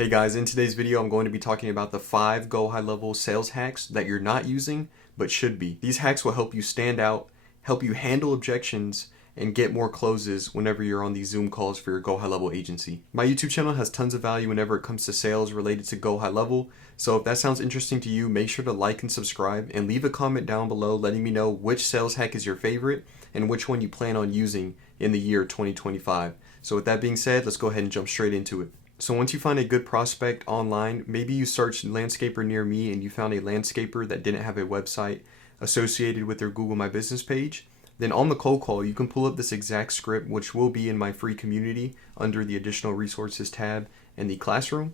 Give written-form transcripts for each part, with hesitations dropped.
Hey guys, in today's video I'm going to be talking about the 5 GoHighLevel sales hacks that you're not using but should be. These hacks will help you stand out, help you handle objections, and get more closes whenever you're on these Zoom calls for your GoHighLevel agency. My YouTube channel has tons of value whenever it comes to sales related to GoHighLevel, so if that sounds interesting to you, make sure to like and subscribe and leave a comment down below letting me know which sales hack is your favorite and which one you plan on using in the year 2025. So with that being said, let's go ahead and jump straight into it. So once you find a good prospect online, maybe you searched landscaper near me and you found a landscaper that didn't have a website associated with their Google My Business page, then on the cold call, you can pull up this exact script, which will be in my free community under the additional resources tab in the classroom.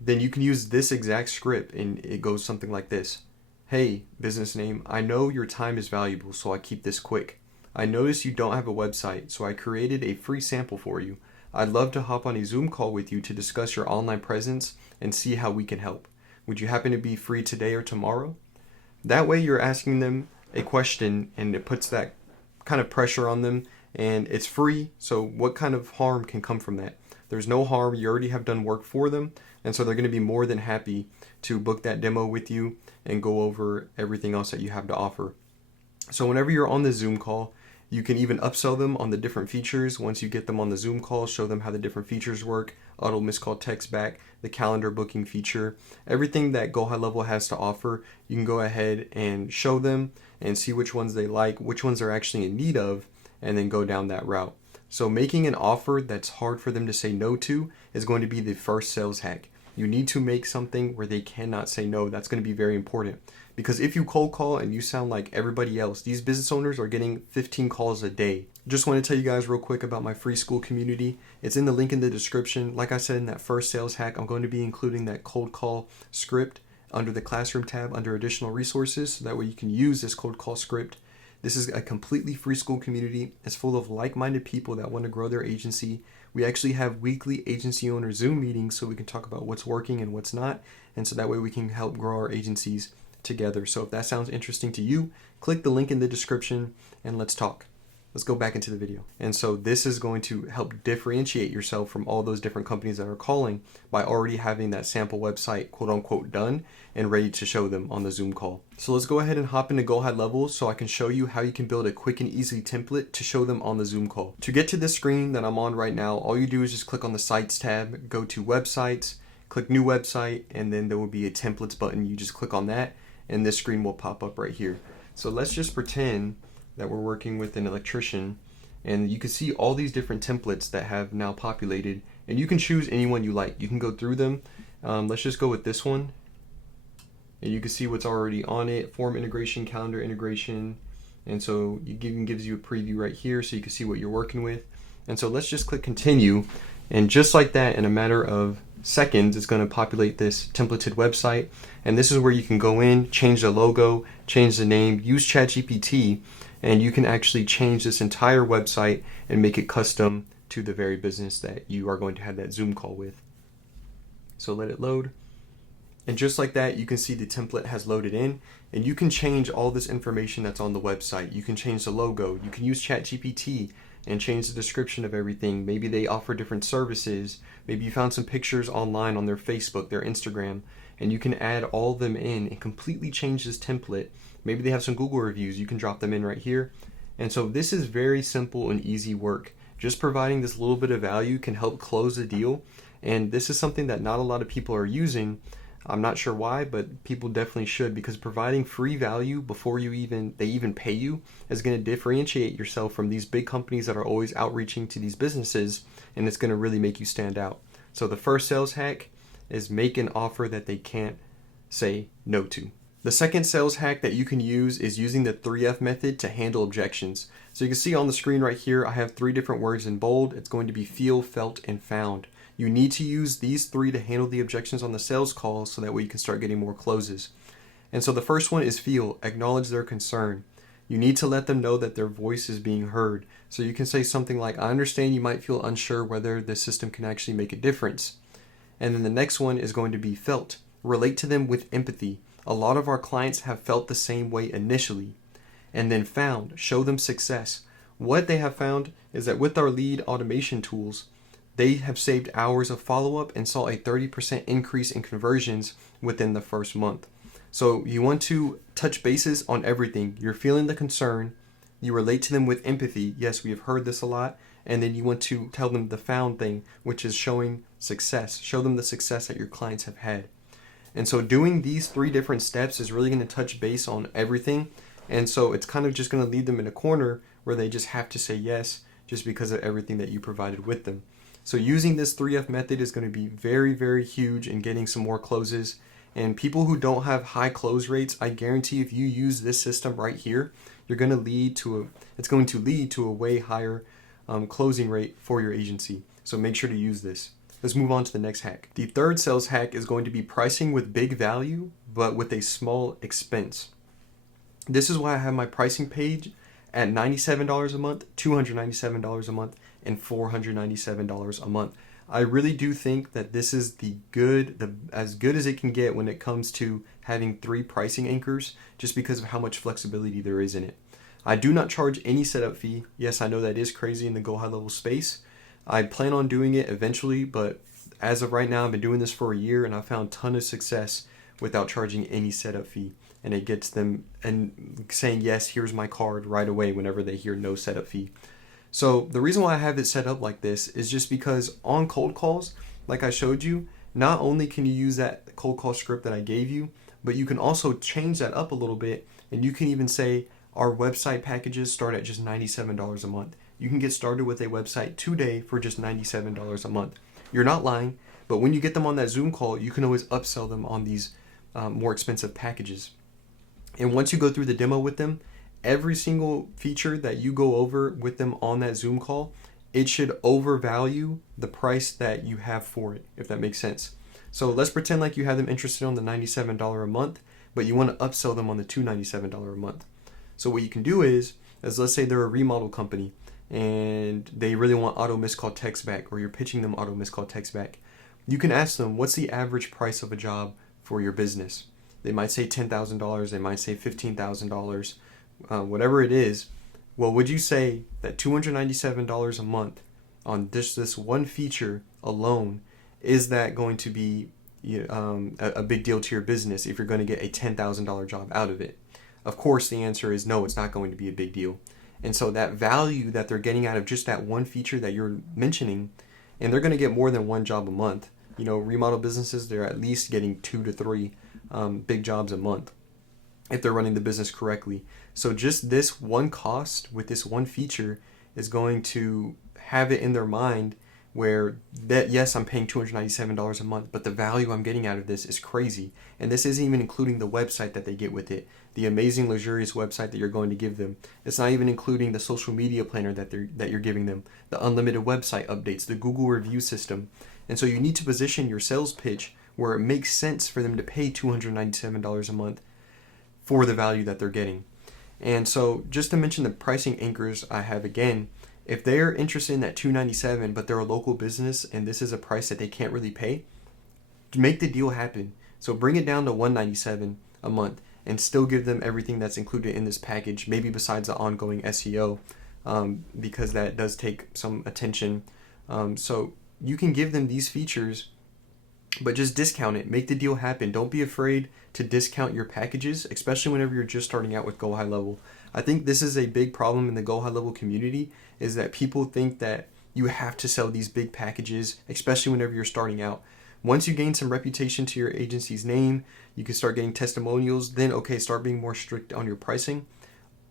Then you can use this exact script and it goes something like this. Hey, business name, I know your time is valuable, so I keep this quick. I noticed you don't have a website, so I created a free sample for you. I'd love to hop on a Zoom call with you to discuss your online presence and see how we can help. Would you happen to be free today or tomorrow? That way you're asking them a question and it puts that kind of pressure on them, and it's free, so what kind of harm can come from that? There's no harm. You already have done work for them, and so they're going to be more than happy to book that demo with you and go over everything else that you have to offer. So whenever you're on the Zoom call, you can even upsell them on the different features. Once you get them on the Zoom call, show them how the different features work, auto missed call text back, the calendar booking feature, everything that GoHighLevel has to offer, you can go ahead and show them and see which ones they like, which ones they're actually in need of, and then go down that route. So making an offer that's hard for them to say no to is going to be the first sales hack. You need to make something where they cannot say no. That's going to be very important. Because if you cold call and you sound like everybody else, these business owners are getting 15 calls a day. Just want to tell you guys real quick about my free school community. It's in the link in the description. Like I said in that first sales hack, I'm going to be including that cold call script under the classroom tab under additional resources. So that way you can use this cold call script. This is a completely free school community. It's full of like-minded people that want to grow their agency. We actually have weekly agency owner Zoom meetings so we can talk about what's working and what's not. And so that way we can help grow our agencies together. So if that sounds interesting to you, click the link in the description and let's talk. Let's go back into the video. And so this is going to help differentiate yourself from all those different companies that are calling by already having that sample website quote unquote done and ready to show them on the Zoom call. So let's go ahead and hop into GoHighLevel so I can show you how you can build a quick and easy template to show them on the Zoom call. To get to this screen that I'm on right now, all you do is just click on the Sites tab, go to Websites, click New Website, and then there will be a Templates button. You just click on that and this screen will pop up right here. So let's just pretend that we're working with an electrician, and you can see all these different templates that have now populated, and you can choose any one you like. You can go through them. Let's just go with this one, and you can see what's already on it: form integration, calendar integration, and so it even gives you a preview right here so you can see what you're working with. And so let's just click continue, and just like that, in a matter of seconds, it's going to populate this templated website. And this is where you can go in, change the logo, change the name, use ChatGPT, and you can actually change this entire website and make it custom to the very business that you are going to have that Zoom call with. So let it load. And just like that, you can see the template has loaded in, and you can change all this information that's on the website. You can change the logo, you can use ChatGPT and change the description of everything. Maybe they offer different services. Maybe you found some pictures online on their Facebook, their Instagram, and you can add all of them in and completely change this template. Maybe they have some Google reviews. You can drop them in right here. And so this is very simple and easy work. Just providing this little bit of value can help close the deal. And this is something that not a lot of people are using. I'm not sure why, but people definitely should, because providing free value before they even pay you is going to differentiate yourself from these big companies that are always outreaching to these businesses, and it's going to really make you stand out. So the first sales hack is make an offer that they can't say no to. The second sales hack that you can use is using the 3F method to handle objections. So you can see on the screen right here, I have 3 different words in bold. It's going to be feel, felt, and found. You need to use these 3 to handle the objections on the sales call so that way you can start getting more closes. And so the first one is feel, acknowledge their concern. You need to let them know that their voice is being heard. So you can say something like, I understand you might feel unsure whether the system can actually make a difference. And then the next one is going to be felt, relate to them with empathy. A lot of our clients have felt the same way initially. And then found, show them success. What they have found is that with our lead automation tools, they have saved hours of follow-up and saw a 30% increase in conversions within the first month. So you want to touch bases on everything. You're feeling the concern. You relate to them with empathy. Yes, we have heard this a lot. And then you want to tell them the found thing, which is showing success. Show them the success that your clients have had. And so doing these 3 different steps is really going to touch base on everything. And so it's kind of just going to lead them in a corner where they just have to say yes just because of everything that you provided with them. So using this 3F method is going to be very, very huge in getting some more closes. And people who don't have high close rates, I guarantee if you use this system right here, it's going to lead to a way higher closing rate for your agency. So make sure to use this. Let's move on to the next hack. The third sales hack is going to be pricing with big value, but with a small expense. This is why I have my pricing page at $97 a month, $297 a month, and $497 a month. I really do think that this is as good as it can get when it comes to having 3 pricing anchors, just because of how much flexibility there is in it. I do not charge any setup fee. Yes, I know that is crazy in the GoHighLevel space. I plan on doing it eventually, but as of right now, I've been doing this for a year and I found a ton of success without charging any setup fee. And it gets them and saying, yes, here's my card right away whenever they hear no setup fee. So the reason why I have it set up like this is just because on cold calls, like I showed you, not only can you use that cold call script that I gave you, but you can also change that up a little bit. And you can even say our website packages start at just $97 a month. You can get started with a website today for just $97 a month. You're not lying, but when you get them on that Zoom call, you can always upsell them on these more expensive packages. And once you go through the demo with them, every single feature that you go over with them on that Zoom call, it should overvalue the price that you have for it, if that makes sense. So let's pretend like you have them interested on the $97 a month, but you want to upsell them on the $297 a month. So what you can do is let's say they're a remodel company and they really want auto missed call text back, or you're pitching them auto missed call text back. You can ask them, what's the average price of a job for your business? They might say $10,000, they might say $15,000, whatever it is. Well, would you say that $297 a month on this one feature alone, is that going to be a big deal to your business if you're going to get a $10,000 job out of it? Of course, the answer is no, it's not going to be a big deal. And so that value that they're getting out of just that one feature that you're mentioning, and they're going to get more than one job a month. Remodel businesses, they're at least getting 2 to 3 big jobs a month if they're running the business correctly. So just this one cost with this one feature is going to have it in their mind where that, yes, I'm paying $297 a month, but the value I'm getting out of this is crazy. And this isn't even including the website that they get with it, the amazing, luxurious website that you're going to give them. It's not even including the social media planner that you're giving them, the unlimited website updates, the Google review system. And so you need to position your sales pitch where it makes sense for them to pay $297 a month for the value that they're getting. And so just to mention the pricing anchors I have again, if they're interested in that $297 but they're a local business and this is a price that they can't really pay, make the deal happen. So bring it down to $197 a month and still give them everything that's included in this package, maybe besides the ongoing SEO, because that does take some attention. So you can give them these features, but just discount it. Make the deal happen. Don't be afraid to discount your packages, especially whenever you're just starting out with GoHighLevel. I think this is a big problem in the GoHighLevel community, is that people think that you have to sell these big packages, especially whenever you're starting out. Once you gain some reputation to your agency's name, you can start getting testimonials, then okay, start being more strict on your pricing.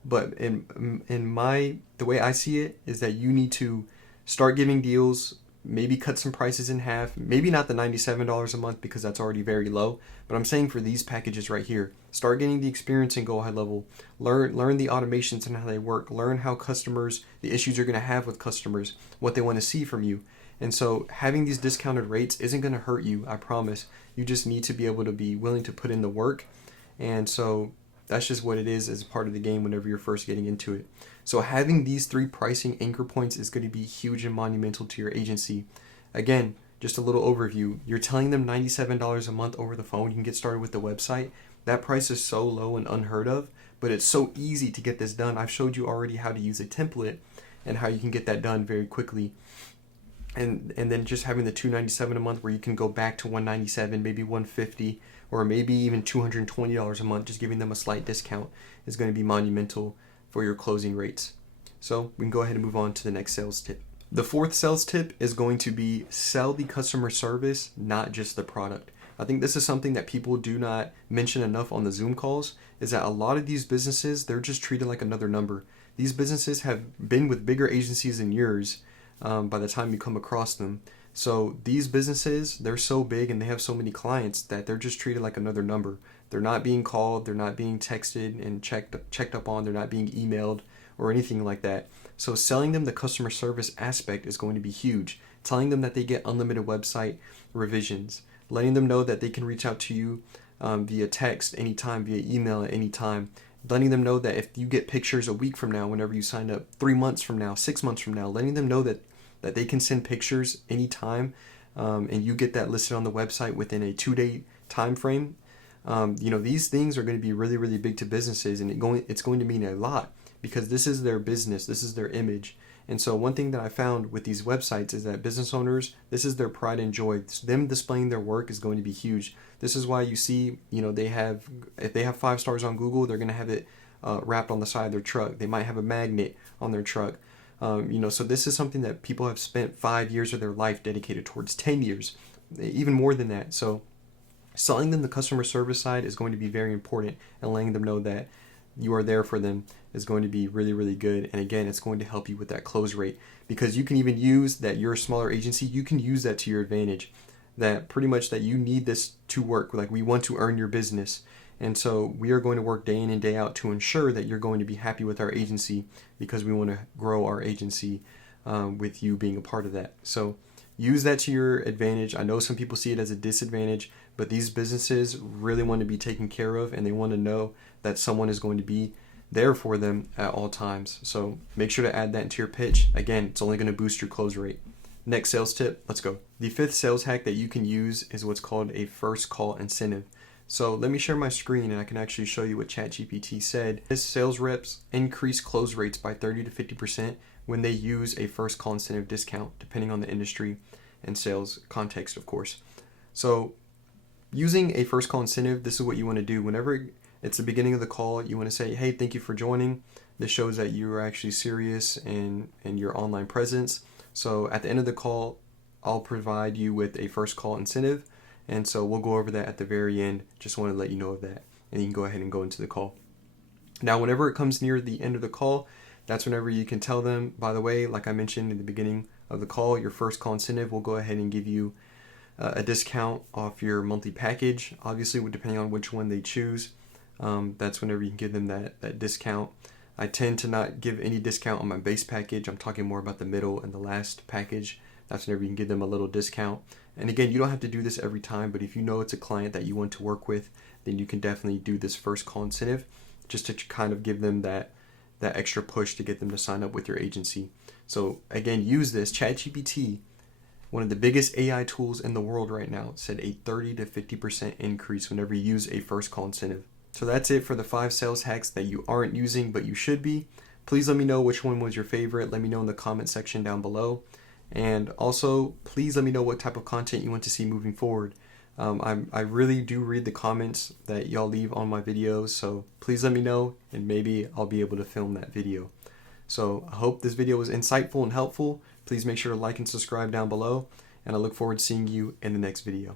But the way I see it is that you need to start giving deals, maybe cut some prices in half, maybe not the $97 a month because that's already very low, but I'm saying for these packages right here, start getting the experience in GoHighLevel, learn the automations and how they work, learn how the issues you're going to have with customers, what they want to see from you. And so having these discounted rates isn't going to hurt you, I promise. You just need to be able to be willing to put in the work. And so that's just what it is as part of the game whenever you're first getting into it. So having these 3 pricing anchor points is going to be huge and monumental to your agency. Again, just a little overview. You're telling them $97 a month over the phone. You can get started with the website. That price is so low and unheard of, but it's so easy to get this done. I've showed you already how to use a template and how you can get that done very quickly. and then just having the $297 a month where you can go back to $197, maybe $150, or maybe even $220 a month, just giving them a slight discount is going to be monumental for your closing rates. So we can go ahead and move on to the next sales tip. The fourth sales tip is going to be sell the customer service, not just the product. I think this is something that people do not mention enough on the Zoom calls, is that a lot of these businesses, they're just treated like another number. These businesses have been with bigger agencies than yours by the time you come across them. So these businesses, they're so big and they have so many clients that they're just treated like another number. They're not being called, they're not being texted and checked up on, they're not being emailed or anything like that. So selling them the customer service aspect is going to be huge. Telling them that they get unlimited website revisions, letting them know that they can reach out to you via text anytime, via email at any time, letting them know that if you get pictures a week from now, whenever you sign up, 3 months from now, 6 months from now, letting them know that they can send pictures anytime, and you get that listed on the website within a 2-day time frame. These things are going to be really, really big to businesses, and it's going to mean a lot because this is their business, this is their image. And so one thing that I found with these websites is that business owners, this is their pride and joy. Them displaying their work is going to be huge. This is why you see, if they have 5 stars on Google, they're going to have it wrapped on the side of their truck. They might have a magnet on their truck. So this is something that people have spent 5 years of their life dedicated towards, 10 years, even more than that. So selling them the customer service side is going to be very important, and letting them know that you are there for them is going to be really, really good. And again, it's going to help you with that close rate, because you can even use that you're a smaller agency. You can use that to your advantage, that pretty much that you need this to work. Like, we want to earn your business. And so we are going to work day in and day out to ensure that you're going to be happy with our agency, because we want to grow our agency with you being a part of that. So use that to your advantage. I know some people see it as a disadvantage, but these businesses really want to be taken care of, and they want to know that someone is going to be there for them at all times. So make sure to add that into your pitch. Again, it's only going to boost your close rate. Next sales tip, let's go. The 5th sales hack that you can use is what's called a first call incentive. So let me share my screen and I can actually show you what ChatGPT said. This sales reps increase close rates by 30 to 50% when they use a first call incentive discount, depending on the industry and sales context, of course. So using a first call incentive, this is what you want to do. Whenever it's the beginning of the call, you want to say, hey, thank you for joining. This shows that you are actually serious in your online presence. So at the end of the call, I'll provide you with a first call incentive. And so we'll go over that at the very end. Just want to let you know of that. And you can go ahead and go into the call. Now, whenever it comes near the end of the call, that's whenever you can tell them, by the way, like I mentioned in the beginning of the call, your first call incentive will go ahead and give you a discount off your monthly package. Obviously, depending on which one they choose, that's whenever you can give them that discount. I tend to not give any discount on my base package. I'm talking more about the middle and the last package. That's whenever you can give them a little discount. And again, you don't have to do this every time, but if you know it's a client that you want to work with, then you can definitely do this first call incentive just to kind of give them that extra push to get them to sign up with your agency. So again, use this. ChatGPT, one of the biggest AI tools in the world right now, said a 30 to 50% increase whenever you use a first call incentive. So that's it for the 5 sales hacks that you aren't using, but you should be. Please let me know which one was your favorite. Let me know in the comment section down below. And also, please let me know what type of content you want to see moving forward. I really do read the comments that y'all leave on my videos, so please let me know, and maybe I'll be able to film that video. So I hope this video was insightful and helpful. Please make sure to like and subscribe down below, and I look forward to seeing you in the next video.